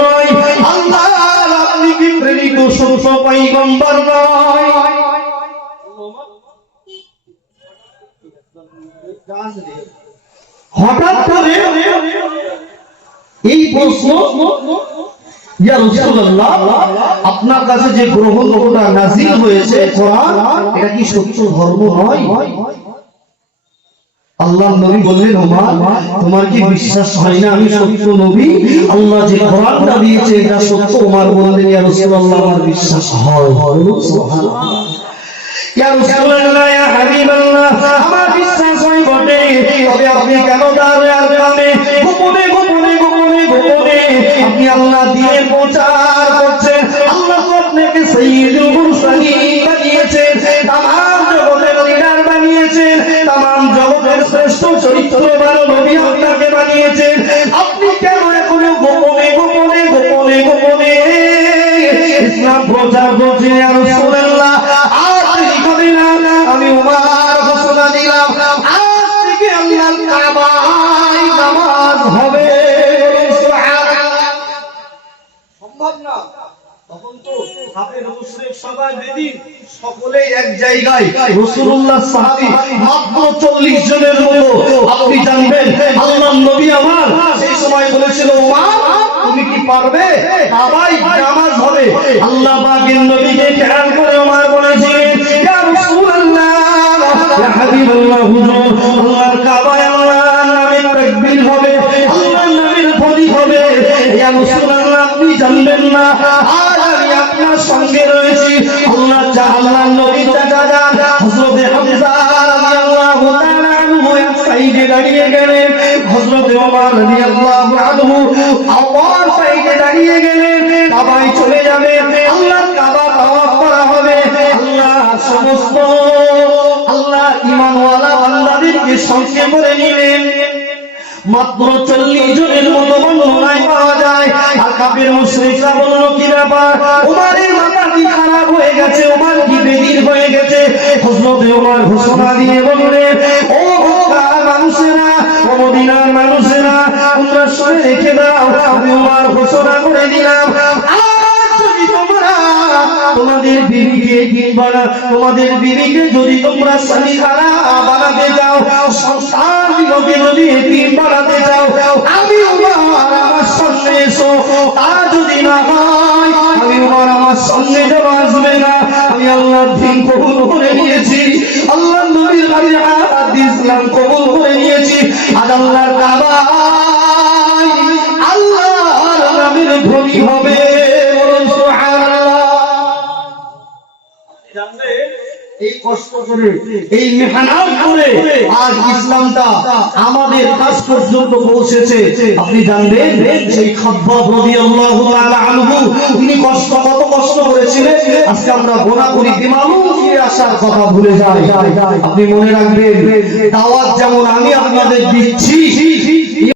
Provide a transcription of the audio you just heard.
নয়? আল্লাহ আপনি কি প্রেরিত সত্য পয়গম্বর নয়? হঠাৎ করে এই প্রশ্ন, ইয়া রাসূলুল্লাহ আপনার কাছে যে গ্রন্থটা নাযিল হয়েছে কোরআন, এটা কি সত্য ধর্ম নয়? আল্লাহর নবী বললেন, ওমর তোমার কি বিশ্বাস হয় না আমি সত্য নবী? আল্লাহ যে কোরআনটা দিয়েছে এটা সত্য। ওমর বললেন, ইয়া রাসূলুল্লাহ আমার বিশ্বাস হয়। সুবহানাল্লাহ। ইয়া রাসূলুল্লাহ, ইয়া হাবিবাল্লাহ আমার বিশ্বাস হয় বটে, তবে আপনি কেন দাঁড়ার কামে গোপনে গোপনে গোপনে গোপনে আপনি আল্লাহ দিয়ে প্রচার করছেন? আল্লাহ তো আপনাকে সাইয়্যিদুল মুরসালিন বানিয়েছেন, তামাম জগতের লিডার বানিয়েছেন, তামাম জগতের শ্রেষ্ঠ চরিত্রবান নবী আপনাকে বানিয়েছেন। আপনি কেন এখন গোপনে গোপনে গোপনে গোপনে ইসলাম প্রচার করছেন? ইয়া রাসূলুল্লাহ আমি উমার ঘোষণা দিলাম, আজ থেকে আল্লাহর কাবায় নামাজ হবে। সম্ভব না, তখন তো কাফের মুশরিক সবাই বেদিন সকলেই এক জায়গায়, রাসূলুল্লাহ সাহাবী মাত্র 40 জনের মতো। আপনি জানবেন আল্লাহর নবী আমার সেই সময় বলেছিল, উমার তুমি কি পারবে? কাবায় নামাজ হবে। আল্লাহ পাকের নবীকে খেয়াল করে উমার বলেছিলেন, ইয়া রাসূলুল্লাহ ইয়া হাবিবাল্লাহ হুজুর আল্লাহর কাবায় আল্লাহর নামে তাকবীর হবে, আল্লাহর নামের ধ্বনি হবে। ইয়া রাসূলুল্লাহ আপনি জানবেন না আজ আমি আপনার সঙ্গে রয়েছি। আল্লাহর নবী চাচা হযরত হামজা রাদিয়াল্লাহু তাআলা আনহু এক সাইডে দাঁড়িয়ে গেলেন, হযরত ওমর রাদিয়াল্লাহু আনহু আওয়ার সাইডে দাঁড়িয়ে গেলেন। কাবায় চলে যাবে, আল্লাহর কাবা তাওয়াফ করা হবে। আল্লাহ সমস্ত আল্লাহ ঈমানওয়ালা বান্দাদেরকে সঙ্গে করে নিলেন। মাত্র 40 জনের মতো বর্ণনায় পাওয়া যায়। আর কাফের মুশরিকরা বলল, কি ব্যাপার? ওমরের মাথা কি খারাপ হয়ে গেছে? ওমর কি বেদিন হয়ে গেছে? হযরত ওমর ঘোষণা দিয়ে বললেন, ও মক্কার মানুষেরা, ও মদিনার মানুষেরা, তোমরা শুনে রেখে দাও, আমি ওমর ঘোষণা করে দিলাম, তোমাদের বিবিকে তোমাদের বিবিকে যদি তোমরা স্বামীহারা বানাতে চাও, সন্তানগুলোকে যদি এতিম বানাতে চাও, আমি ওমর আমার সামনে এসো। তা যদি না হয় আমি ওমর আমার সামনে যেন আসবে না। আমি আল্লাহর দ্বীন কবুল করে নিয়েছি, আল্লাহর নবীর কাছে হাত দিয়ে ইসলাম কবুল করে নিয়েছি। আজ আল্লাহর কাবায় আল্লাহর নামের ধ্বনি হবে। এই কষ্ট করে এই মেহনত করে আজ ইসলামটা আমাদের কাছ পর্যন্ত পৌঁছেছে। আপনি জানবেন সেই খাব্বাব রাদিয়াল্লাহু তাআলা আনহু তিনি কত কষ্ট করেছিলেন। আজকে আমরা গোনা করি, বিমানও ফিরে আসার কথা ভুলে যাই। আপনি মনে রাখবেন দাওয়াত যেমন আমি আপনাদের দিচ্ছি,